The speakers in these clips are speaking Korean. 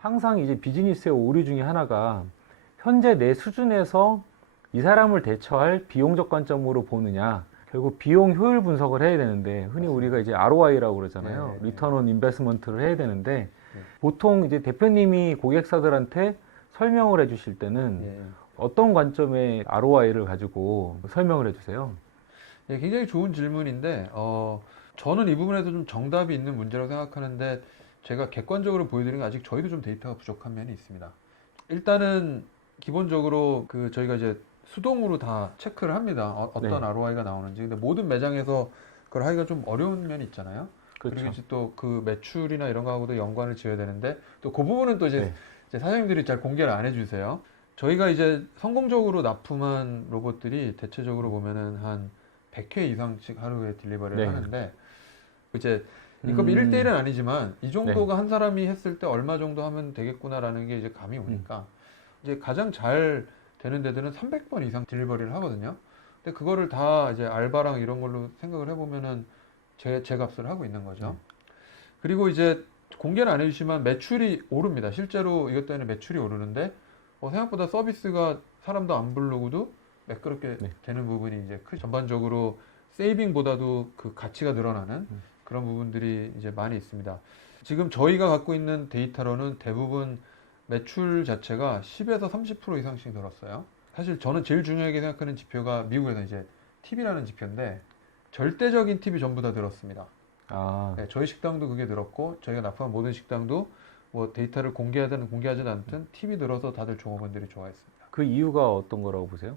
항상 이제 비즈니스의 오류 중에 하나가 현재 내 수준에서 이 사람을 대처할 비용적 관점으로 보느냐. 결국 비용 효율 분석을 해야 되는데 흔히 맞습니다. 우리가 이제 ROI라고 그러잖아요. 네. 리턴 온 인베스트먼트를 해야 되는데 네. 보통 이제 대표님이 고객사들한테 설명을 해 주실 때는 예. 어떤 관점의 ROI를 가지고 설명을 해 주세요? 예, 굉장히 좋은 질문인데, 저는 이 부분에서 좀 정답이 있는 문제라고 생각하는데, 제가 객관적으로 보여드리는 게 아직 저희도 좀 데이터가 부족한 면이 있습니다. 일단은 기본적으로 저희가 이제 수동으로 다 체크를 합니다. 어떤 네. ROI가 나오는지. 근데 모든 매장에서 그걸 하기가 좀 어려운 면이 있잖아요. 그렇죠. 그리고 이제 또 그 매출이나 이런 거하고도 연관을 지어야 되는데, 또 그 부분은 또 네. 이제 사장님들이 잘 공개를 안 해주세요. 저희가 이제 성공적으로 납품한 로봇들이 대체적으로 보면은 한 100회 이상씩 하루에 딜리버리를 네. 하는데, 이제 이거 1대1은 아니지만 이 정도가 한 사람이 했을 때 얼마 정도 하면 되겠구나라는 게 이제 감이 오니까 이제 가장 잘 되는 데들은 300번 이상 딜리버리를 하거든요. 근데 그거를 다 이제 알바랑 이런 걸로 생각을 해보면은 제 값을 하고 있는 거죠. 그리고 이제 공개는 안 해주시면 매출이 오릅니다. 실제로 이것 때문에 매출이 오르는데 생각보다 서비스가 사람도 안 부르고도 매끄럽게 네. 되는 부분이 이제 전반적으로 세이빙보다도 그 가치가 늘어나는 그런 부분들이 이제 많이 있습니다. 지금 저희가 갖고 있는 데이터로는 대부분 매출 자체가 10에서 30% 이상씩 늘었어요. 사실 저는 제일 중요하게 생각하는 지표가 미국에서 이제 팁이라는 지표인데 절대적인 팁이 전부 다 늘었습니다. 아, 네, 저희 식당도 그게 늘었고 저희가 납품한 모든 식당도 뭐 데이터를 공개하든 공개하지 않든 팁이 늘어서 다들 종업원들이 좋아했습니다. 그 이유가 어떤 거라고 보세요?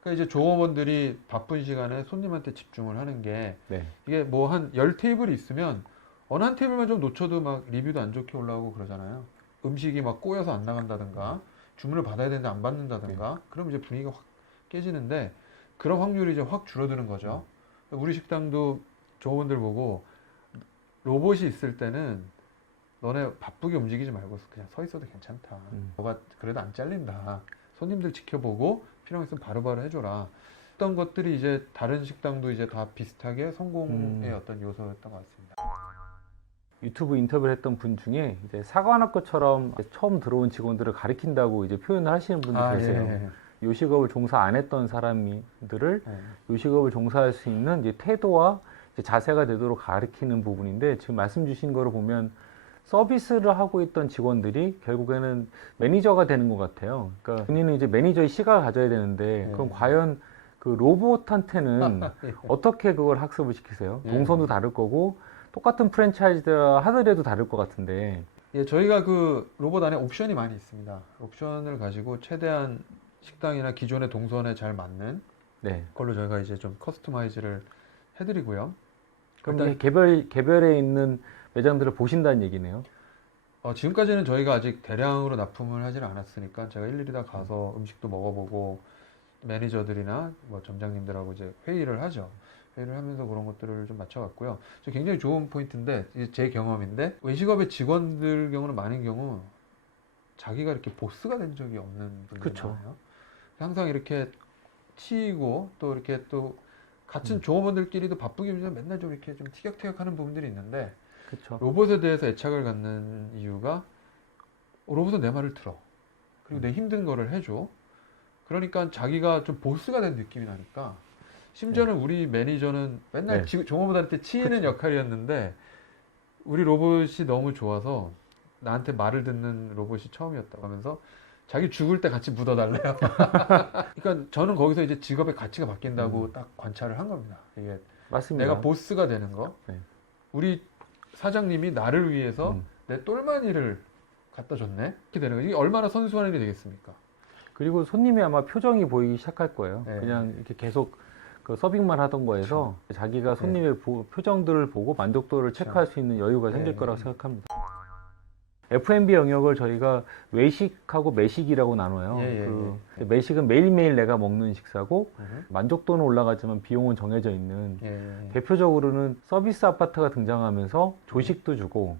그러니까 이제 종업원들이 바쁜 시간에 손님한테 집중을 하는 게 네. 이게 뭐 한 10테이블이 있으면 어느 한 테이블만 좀 놓쳐도 막 리뷰도 안 좋게 올라오고 그러잖아요. 음식이 막 꼬여서 안 나간다든가 주문을 받아야 되는데 안 받는다든가 그러면 이제 분위기가 확 깨지는데 그런 확률이 이제 확 줄어드는 거죠. 우리 식당도 종업원들 보고 로봇이 있을 때는 너네 바쁘게 움직이지 말고 그냥 서 있어도 괜찮다. 너가 그래도 안 잘린다. 손님들 지켜보고 필요한 거 있으면 바로바로 해줘라. 어떤 것들이 이제 다른 식당도 이제 다 비슷하게 성공의 어떤 요소였던 것 같습니다. 유튜브 인터뷰를 했던 분 중에 이제 사관학교처럼 처음 들어온 직원들을 가리킨다고 이제 표현을 하시는 분도 계세요. 예. 요식업을 종사 안 했던 사람들을 예. 요식업을 종사할 수 있는 이제 태도와 이제 자세가 되도록 가르치는 부분인데 지금 말씀 주신 거를 보면 서비스를 하고 있던 직원들이 결국에는 매니저가 되는 것 같아요. 그러니까 본인은 이제 매니저의 시각을 가져야 되는데 네. 그럼 과연 그 로봇한테는 어떻게 그걸 학습을 시키세요? 예. 동선도 다를 거고 똑같은 프랜차이즈라 하더라도 다를 것 같은데. 예, 저희가 그 로봇 안에 옵션이 많이 있습니다. 옵션을 가지고 최대한 식당이나 기존의 동선에 잘 맞는 네. 걸로 저희가 이제 좀 커스터마이즈를 해드리고요. 그럼 일단 이게 개별에 있는 매장들을 보신다는 얘기네요. 지금까지는 저희가 아직 대량으로 납품을 하지는 않았으니까 제가 일일이 다 가서 음식도 먹어보고 매니저들이나 뭐 점장님들하고 이제 회의를 하죠. 회의를 하면서 그런 것들을 좀 맞춰갔고요. 저 굉장히 좋은 포인트인데 이제 제 경험인데 외식업의 직원들 경우는 많은 경우 자기가 이렇게 보스가 된 적이 없는 분들이 그쵸. 많아요. 항상 이렇게 치이고 또 이렇게 또 같은 음. 종업원들끼리도 바쁘게 맨날 좀 이렇게 좀 티격태격하는 부분들이 있는데 그렇죠. 로봇에 대해서 애착을 갖는 이유가 로봇은 내 말을 들어. 그리고 내 힘든 거를 해줘. 그러니까 자기가 좀 보스가 된 느낌이 나니까 심지어는 우리 매니저는 맨날 네. 종업원한테 치이는 그쵸. 역할이었는데 우리 로봇이 너무 좋아서 나한테 말을 듣는 로봇이 처음이었다고 하면서 자기 죽을 때 같이 묻어달래요. 그러니까 저는 거기서 이제 직업의 가치가 바뀐다고 딱 관찰을 한 겁니다. 이게 맞습니다. 내가 보스가 되는 거. 네. 우리 사장님이 나를 위해서 내 똘마니를 갖다 줬네? 이렇게 되는 거예요. 이게 얼마나 선수한 일이 되겠습니까? 그리고 손님이 아마 표정이 보이기 시작할 거예요. 네. 그냥 이렇게 계속 그 서빙만 하던 거에서 자기가 손님의 표정들을 보고 만족도를 체크할 수 있는 여유가 생길 거라고 생각합니다. F&B 영역을 저희가 외식하고 매식이라고 나눠요. 그 매식은 매일매일 내가 먹는 식사고 만족도는 올라가지만 비용은 정해져 있는 대표적으로는 서비스 아파트가 등장하면서 조식도 주고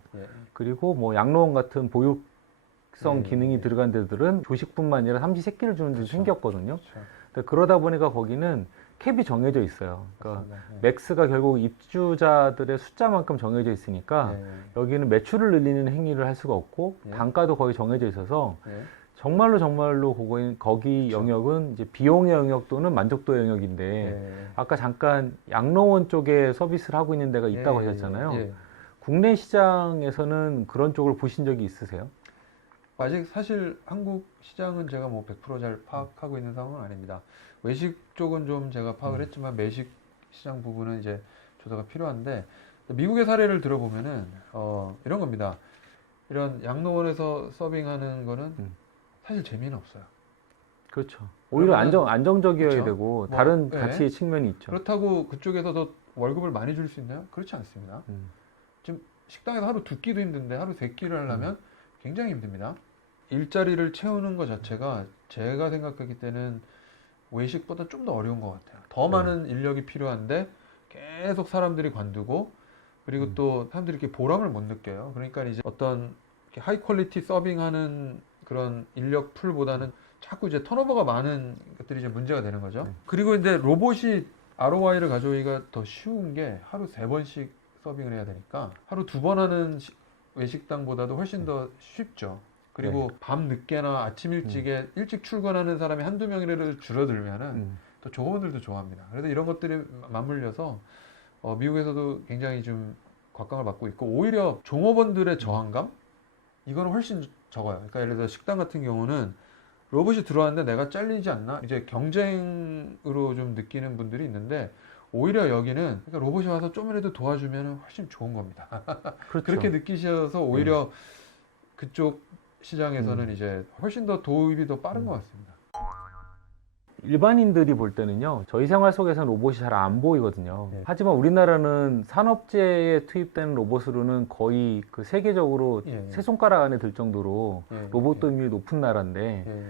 그리고 뭐 양로원 같은 보육성 기능이 들어간 데들은 조식뿐만 아니라 삼시세끼를 주는 데도 생겼거든요. 그러다 보니까 거기는 캡이 정해져 있어요. 그러니까 맞습니다. 네. 맥스가 결국 입주자들의 숫자만큼 정해져 있으니까 네. 여기는 매출을 늘리는 행위를 할 수가 없고 예. 단가도 거의 정해져 있어서 네. 정말로 거기 그렇죠. 영역은 이제 비용의 영역 또는 만족도의 영역인데 네. 아까 잠깐 양로원 쪽에 서비스를 하고 있는 데가 있다고 예, 하셨잖아요. 예. 국내 시장에서는 그런 쪽을 보신 적이 있으세요? 아직 사실 한국 시장은 제가 뭐 100% 잘 파악하고 있는 상황은 아닙니다. 외식 쪽은 좀 제가 파악을 했지만 매식 시장 부분은 이제 조사가 필요한데 미국의 사례를 들어보면은 이런 겁니다. 이런 양로원에서 서빙하는 거는 음. 사실 재미는 없어요. 그렇죠. 오히려 그러면은- 안정적이어야 그렇죠. 되고 뭐, 다른 예. 가치의 측면이 있죠. 그렇다고 그쪽에서 더 월급을 많이 줄 수 있나요? 그렇지 않습니다. 음. 지금 식당에서 하루 두 끼도 힘든데 하루 세 끼를 하려면 굉장히 힘듭니다. 일자리를 채우는 것 자체가 제가 생각하기 때는 외식보다 좀 더 어려운 것 같아요. 더 네. 많은 인력이 필요한데 계속 사람들이 관두고 그리고 또 사람들이 이렇게 보람을 못 느껴요. 그러니까 이제 어떤 이렇게 하이 퀄리티 서빙하는 그런 인력 풀보다는 자꾸 이제 턴오버가 많은 것들이 이제 문제가 되는 거죠. 네. 그리고 이제 로봇이 ROI를 가져오기가 더 쉬운 게 하루 3번씩 서빙을 해야 되니까 하루 2번 하는 외식당보다도 훨씬 더 쉽죠. 그리고 밤 늦게나 아침 일찍에 일찍 출근하는 사람이 한두 명이라도 줄어들면은 음. 또 조업원들도 좋아합니다. 그래서 이런 것들이 맞물려서 미국에서도 굉장히 좀 곽강을 받고 있고 오히려 종업원들의 저항감 이거는 훨씬 적어요. 그러니까 예를 들어 식당 같은 경우는 로봇이 들어왔는데 내가 잘리지 않나 이제 경쟁으로 좀 느끼는 분들이 있는데 오히려 여기는 그러니까 로봇이 와서 좀이라도 도와주면 훨씬 좋은 겁니다. 그렇죠. 그렇게 느끼셔서 오히려 그쪽 시장에서는 이제 훨씬 더 도입이 더 빠른 것 같습니다. 일반인들이 볼 때는요, 저희 생활 속에서는 로봇이 잘 안 보이거든요. 네. 하지만 우리나라는 산업재해에 투입되는 로봇으로는 거의 그 세계적으로 예, 예. 세 손가락 안에 들 정도로 예, 로봇 도입률이 높은 나라인데, 예, 예.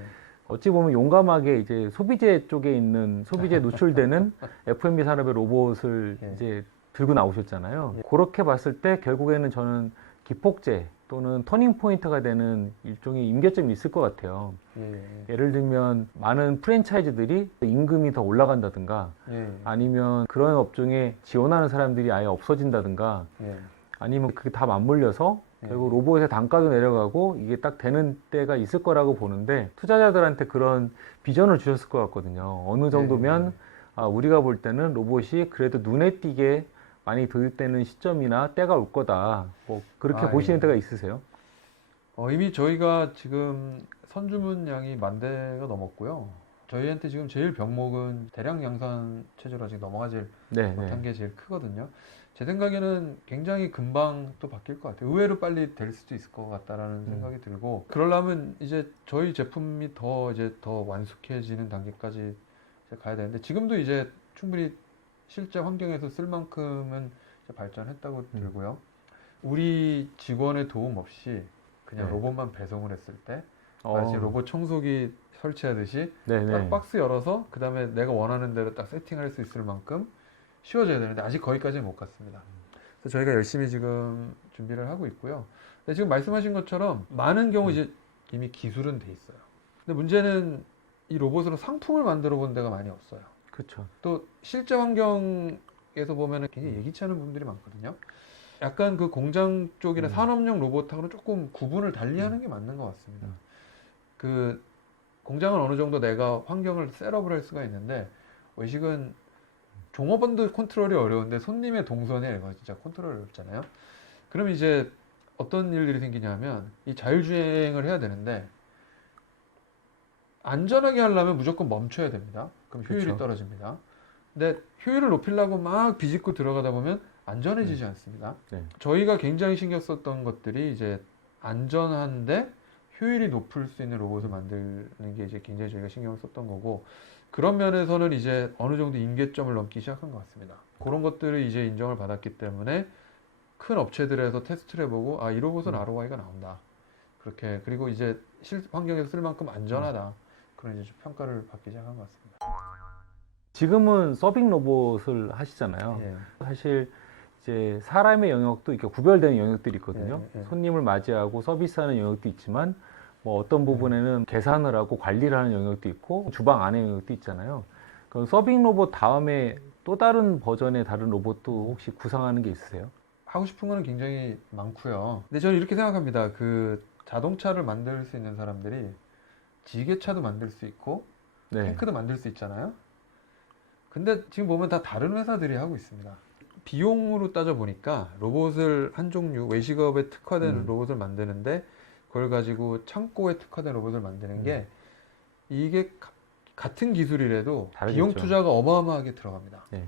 어찌 보면 용감하게 이제 소비재 쪽에 있는 소비재 노출되는 F&B 산업의 로봇을 예. 이제 들고 나오셨잖아요. 그렇게 봤을 때 결국에는 저는 기폭제 또는 터닝 포인트가 되는 일종의 임계점이 있을 것 같아요. 예, 예. 예를 들면 많은 프랜차이즈들이 임금이 더 올라간다든가 예, 아니면 그런 업종에 지원하는 사람들이 아예 없어진다든가 예. 아니면 그게 다 맞물려서 예. 결국 로봇의 단가도 내려가고 이게 딱 되는 때가 있을 거라고 보는데 투자자들한테 그런 비전을 주셨을 것 같거든요. 어느 정도면 우리가 볼 때는 로봇이 그래도 눈에 띄게 많이 도입되는 시점이나 때가 올 거다. 뭐 그렇게 보시는 예. 때가 있으세요? 이미 저희가 지금 선주문량이 10,000대가 넘었고요. 저희한테 지금 제일 병목은 대량 양산 체제로 아직 넘어가질 네, 못한 네. 게 제일 크거든요. 제 생각에는 굉장히 금방 또 바뀔 것 같아요. 의외로 빨리 될 수도 있을 것 같다라는 생각이 들고 그러려면 이제 저희 제품이 더 완숙해지는 단계까지 이제 가야 되는데 지금도 이제 충분히 실제 환경에서 쓸 만큼은 이제 발전했다고 들고요. 우리 직원의 도움 없이 그냥 네. 로봇만 배송을 했을 때 어, 마치 로봇 청소기 설치하듯이 네, 딱 네. 박스 열어서 그 다음에 내가 원하는 대로 딱 세팅할 수 있을 만큼 쉬워져야 되는데 아직 거기까지는 못 갔습니다. 그래서 저희가 열심히 지금 준비를 하고 있고요. 근데 지금 말씀하신 것처럼 많은 경우 이제 이미 기술은 돼 있어요. 근데 문제는 이 로봇으로 상품을 만들어 본 데가 많이 없어요. 그렇죠. 또 실제 환경에서 보면은 굉장히 예기치 않은 부분들이 많거든요. 약간 그 공장 쪽이나 산업용 로봇하고는 조금 구분을 달리하는 게 맞는 것 같습니다. 그 공장은 어느 정도 내가 환경을 셋업을 할 수가 있는데 외식은 종업원들 컨트롤이 어려운데 손님의 동선에 이거 진짜 컨트롤이 어렵잖아요. 그럼 이제 어떤 일들이 생기냐면 이 자율주행을 해야 되는데 안전하게 하려면 무조건 멈춰야 됩니다. 그럼 효율이 그쵸. 떨어집니다. 근데 효율을 높이려고 막 비집고 들어가다 보면 안전해지지 않습니다. 네. 저희가 굉장히 신경 썼던 것들이 이제 안전한데 효율이 높을 수 있는 로봇을 만드는 게 이제 굉장히 저희가 신경을 썼던 거고 그런 면에서는 이제 어느 정도 임계점을 넘기 시작한 것 같습니다. 그런 것들을 이제 인정을 받았기 때문에 큰 업체들에서 테스트를 해보고 이 로봇은 ROI가 나온다. 그렇게 그리고 이제 실 환경에서 쓸 만큼 안전하다. 그런 이제 좀 평가를 받기 시작한 것 같습니다. 지금은 서빙 로봇을 하시잖아요. 예. 사실 이제 사람의 영역도 이렇게 구별되는 영역들이 있거든요. 예. 손님을 맞이하고 서비스하는 영역도 있지만 뭐 어떤 부분에는 계산을 하고 관리를 하는 영역도 있고 주방 안의 영역도 있잖아요. 그럼 서빙 로봇 다음에 또 다른 버전의 다른 로봇도 혹시 구상하는 게 있으세요? 하고 싶은 거는 굉장히 많고요. 근데 저는 이렇게 생각합니다. 그 자동차를 만들 수 있는 사람들이 지게차도 만들 수 있고 네. 탱크도 만들 수 있잖아요. 근데 지금 보면 다 다른 회사들이 하고 있습니다. 비용으로 따져 보니까 로봇을 한 종류 외식업에 특화된 로봇을 만드는데 그걸 가지고 창고에 특화된 로봇을 만드는 게 이게 같은 기술이라도 다르겠죠. 비용 투자가 어마어마하게 들어갑니다. 네.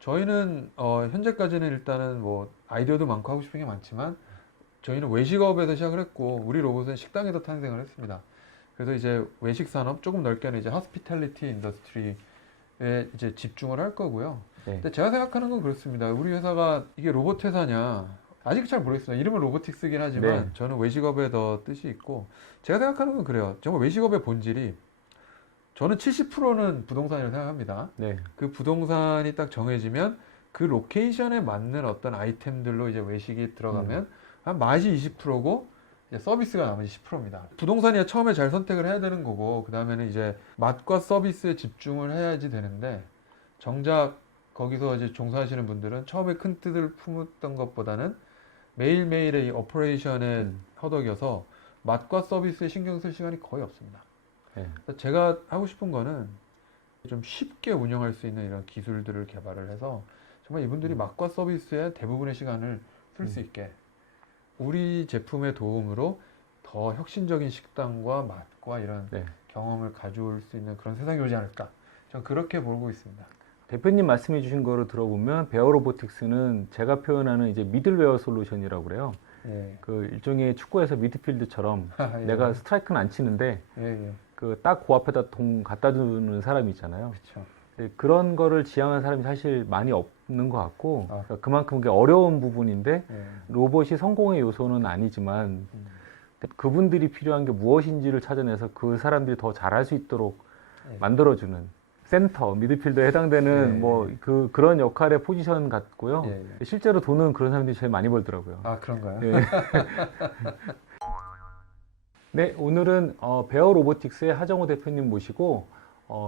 저희는 현재까지는 일단은 뭐 아이디어도 많고 하고 싶은 게 많지만 저희는 외식업에서 시작을 했고 우리 로봇은 식당에서 탄생을 했습니다. 그래서 이제 외식 산업 조금 넓게는 이제 호스피탈리티 인더스트리에 이제 집중을 할 거고요. 네. 근데 제가 생각하는 건 그렇습니다. 우리 회사가 이게 로봇 회사냐 아직 잘 모르겠습니다. 이름은 로보틱스긴 하지만 네. 저는 외식업에 더 뜻이 있고 제가 생각하는 건 그래요. 정말 외식업의 본질이 저는 70%는 부동산이라고 생각합니다. 네. 그 부동산이 딱 정해지면 그 로케이션에 맞는 어떤 아이템들로 이제 외식이 들어가면 한 맛이 20%고 이제 서비스가 나머지 10%입니다. 부동산이야 처음에 잘 선택을 해야 되는 거고 그 다음에는 이제 맛과 서비스에 집중을 해야지 되는데 정작 거기서 이제 종사하시는 분들은 처음에 큰 뜻을 품었던 것보다는 매일매일의 이 오퍼레이션에 허덕여서 맛과 서비스에 신경 쓸 시간이 거의 없습니다. 네. 제가 하고 싶은 거는 좀 쉽게 운영할 수 있는 이런 기술들을 개발을 해서 정말 이분들이 맛과 서비스에 대부분의 시간을 쓸 수 있게 우리 제품의 도움으로 더 혁신적인 식당과 맛과 이런 네. 경험을 가져올 수 있는 그런 세상이 오지 않을까 저는 그렇게 보고 있습니다. 대표님 말씀해 주신 거를 들어보면 베어 로보틱스는 제가 표현하는 이제 미들웨어 솔루션이라고 그래요. 예. 그 일종의 축구에서 미드필드처럼 예. 내가 스트라이크는 안 치는데 예. 그 딱 그 앞에다 공 갖다 주는 사람이 있잖아요. 그렇죠. 그런 거를 지향하는 사람이 사실 많이 없는 것 같고 아. 그러니까 그만큼 그게 어려운 부분인데 예. 로봇이 성공의 요소는 아니지만 그분들이 필요한 게 무엇인지를 찾아내서 그 사람들이 더 잘할 수 있도록 예. 만들어주는 센터, 미드필더에 해당되는 예. 뭐 그런 역할의 포지션 같고요. 예. 실제로 돈은 그런 사람들이 제일 많이 벌더라고요. 아 그런가요? 네. 네, 오늘은 베어 로보틱스의 하정우 대표님 모시고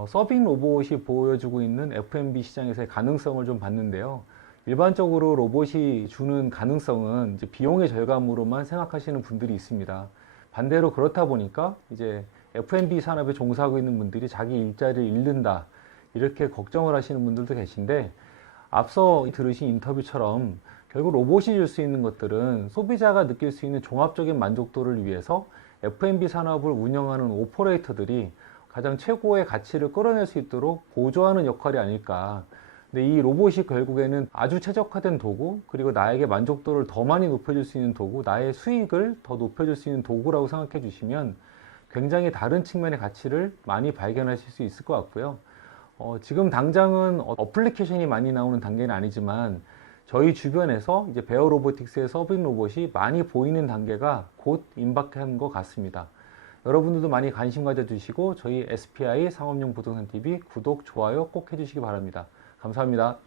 서빙 로봇이 보여주고 있는 F&B 시장에서의 가능성을 좀 봤는데요. 일반적으로 로봇이 주는 가능성은 이제 비용의 절감으로만 생각하시는 분들이 있습니다. 반대로 그렇다 보니까 이제 F&B 산업에 종사하고 있는 분들이 자기 일자리를 잃는다 이렇게 걱정을 하시는 분들도 계신데 앞서 들으신 인터뷰처럼 결국 로봇이 줄 수 있는 것들은 소비자가 느낄 수 있는 종합적인 만족도를 위해서 F&B 산업을 운영하는 오퍼레이터들이 가장 최고의 가치를 끌어낼 수 있도록 보조하는 역할이 아닐까. 근데 이 로봇이 결국에는 아주 최적화된 도구, 그리고 나에게 만족도를 더 많이 높여줄 수 있는 도구, 나의 수익을 더 높여줄 수 있는 도구라고 생각해 주시면 굉장히 다른 측면의 가치를 많이 발견하실 수 있을 것 같고요. 지금 당장은 어플리케이션이 많이 나오는 단계는 아니지만 저희 주변에서 이제 베어 로보틱스의 서빙 로봇이 많이 보이는 단계가 곧 임박한 것 같습니다. 여러분들도 많이 관심 가져주시고 저희 SPI 상업용 부동산 TV 구독, 좋아요 꼭 해주시기 바랍니다. 감사합니다.